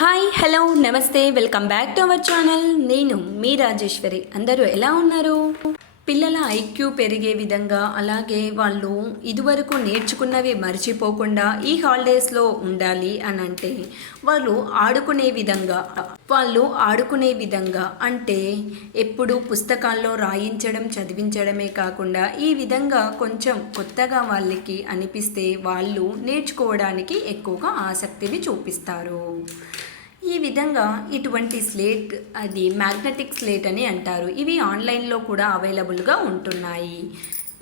Hi hello నమస్తే welcome back to our channel. నేను మీ రాజేశ్వరి. అందరూ ఎలా ఉన్నారు? పిల్లల ఐక్యూ పెరిగే విధంగా, అలాగే వాళ్ళు ఇదివరకు నేర్చుకున్నవి మర్చిపోకుండా ఈ హాలిడేస్లో ఉండాలి అని అంటే వాళ్ళు ఆడుకునే విధంగా అంటే ఎప్పుడు పుస్తకాల్లో రాయించడం చదివించడమే కాకుండా ఈ విధంగా కొంచెం కొత్తగా వాళ్ళకి అనిపిస్తే వాళ్ళు నేర్చుకోవడానికి ఎక్కువగా ఆసక్తిని చూపిస్తారు. ఈ విధంగా ఇటువంటి స్లేట్ అది మ్యాగ్నెటిక్ స్లేట్ అని అంటారు. ఇవి ఆన్లైన్లో కూడా అవైలబుల్గా ఉంటున్నాయి.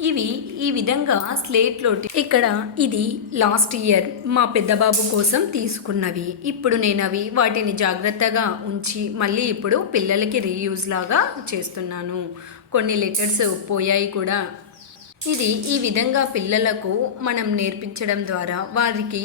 ఇవి ఈ విధంగా స్లేట్లో ఇక్కడ ఇది లాస్ట్ ఇయర్ మా పెద్ద బాబు కోసం తీసుకున్నవి. ఇప్పుడు నేను వాటిని జాగ్రత్తగా ఉంచి మళ్ళీ ఇప్పుడు పిల్లలకి రీయూజ్ లాగా చేస్తున్నాను. కొన్ని లెటర్స్ పోయాయి కూడా. ఇది ఈ విధంగా పిల్లలకు మనం నేర్పించడం ద్వారా వారికి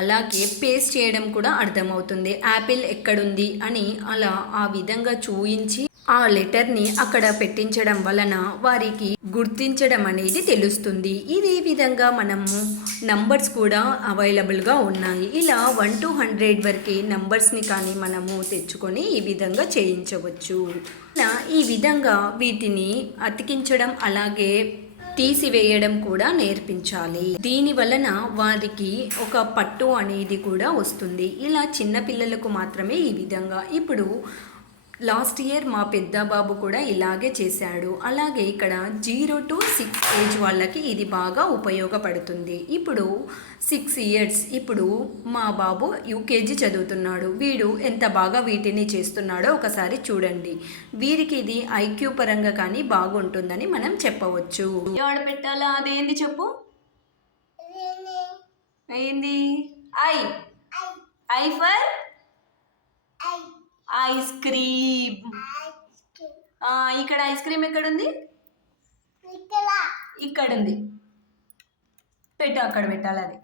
అలాగే పేస్ట్ చేయడం కూడా అర్థమవుతుంది. యాపిల్ ఎక్కడుంది అని అలా ఆ విధంగా చూయించి ఆ లెటర్ని అక్కడ పెట్టించడం వలన వారికి గుర్తించడం అనేది తెలుస్తుంది. ఇదే విధంగా మనము నంబర్స్ కూడా అవైలబుల్గా ఉన్నాయి. ఇలా 1 to 100 వరకు నంబర్స్ని కానీ మనము తెచ్చుకొని ఈ విధంగా చేయించవచ్చు. ఈ విధంగా వీటిని అతికించడం అలాగే తీసివేయడం కూడా నేర్పించాలి. దీని వలన వారికి ఒక పట్టు అనేది కూడా వస్తుంది. ఇలా చిన్న పిల్లలకు మాత్రమే ఈ విధంగా. ఇప్పుడు లాస్ట్ ఇయర్ మా పెద్ద బాబు కూడా ఇలాగే చేశాడు. అలాగే ఇక్కడ 0 to 6 ఏజ్ వాళ్ళకి ఇది బాగా ఉపయోగపడుతుంది. ఇప్పుడు 6 ఇయర్స్, ఇప్పుడు మా బాబు యూకేజీ చదువుతున్నాడు. వీడు ఎంత బాగా వీటిని చేస్తున్నాడో ఒకసారి చూడండి. వీరికి ఇది ఐక్యూ పరంగా కానీ బాగుంటుందని మనం చెప్పవచ్చు. ఎవడ పెట్టాలా? అదేంది చెప్పు. ఏంది? I for ice cream. ఇక్కడ ఐస్ క్రీమ్ ఎక్కడుంది? ఇక్కడ ఉంది. పెట్టు, అక్కడ పెట్టాలి. అది